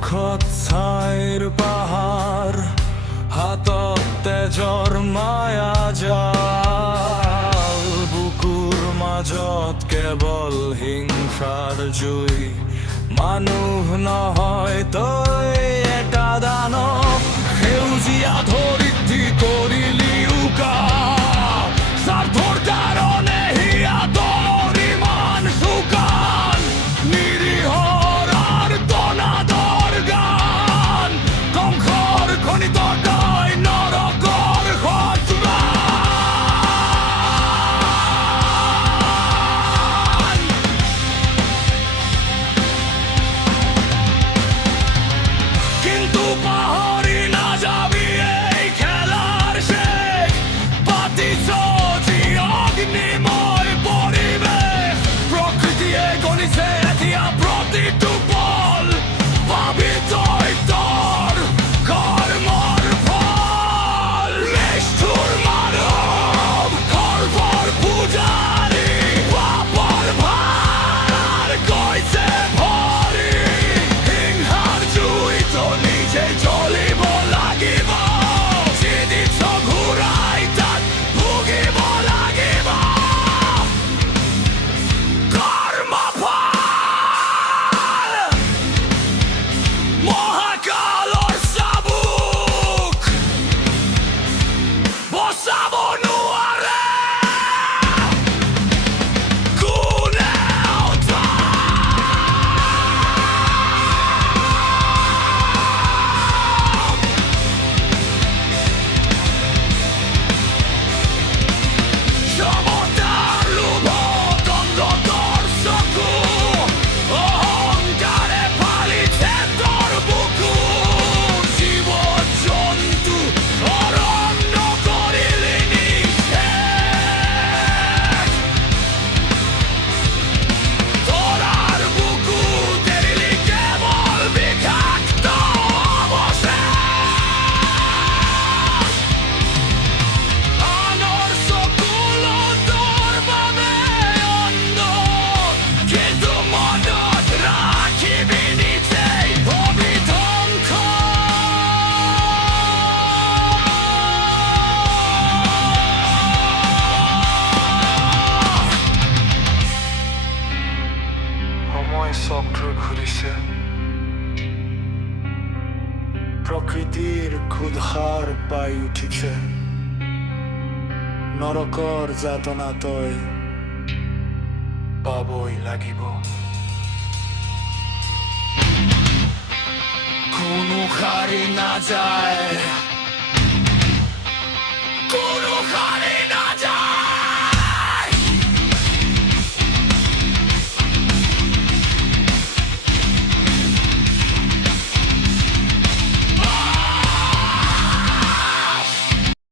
মুখত ছাইৰ পাহাৰ, হাতত তেজৰ মায়া জাল, বুকুৰ মাজত কেৱল হিংসাৰ জুই। মানুহ নহয় তই এটা দানৱ, সেউজীয়া ধৰিত্ৰী কৰিলি উকা, স্বাৰ্থৰ কাৰণে হিয়াতৰ ইমান চোকান, নিৰীহৰ আৰ্তনাদৰ গান, ধ্বংসৰ খনিত গাই নৰকৰ সত্ৰাণ। কিন্তু পাহৰি নাযাবি এই খেলাৰ শেষ, পাতিছ যি অগ্নিময় পৰিৱেশ, প্ৰকৃতিয়ে গণিছে এতিয়া প্ৰতিটো পল, পাবি তই তোৰ কৰ্মৰ ফল। নিষ্ঠুৰ মানৱ গৰ্বৰ পূজাৰী, পাপৰ ভাৰ গৈছে ভৰি, হিংসাৰ জুইত নিজে জ্বলিব লাগিব, যি দিছ ঘূৰাই তাত ভুগিব লাগিব কৰ্মফল। মহাকালৰ চাবুক বচাব নোৱাৰে কোনেও ক্ষমতাৰ লোভত অন্ধকাৰ চকু, অহংকাৰে ফালিছে তোৰ বুকু, জীৱ-জন্তু অৰণ্য কৰিলি নিঃশেষ, তৰাৰ বুকুত এৰিলি কেৱল বিষাক্ত অৱশেষ। আনৰ চকুলতৰ বাবে অন্ধ, কিন্তু মনত ৰাখিবি নিজেই হবি ধ্বংস। সময় চক্ৰ ঘূৰিছে, প্ৰকৃতিৰ ক্ষুধাৰ পাই উঠিছে, নৰকৰ যাতনা তই পাবই লাগিব। কোনো সাৰি নাযায়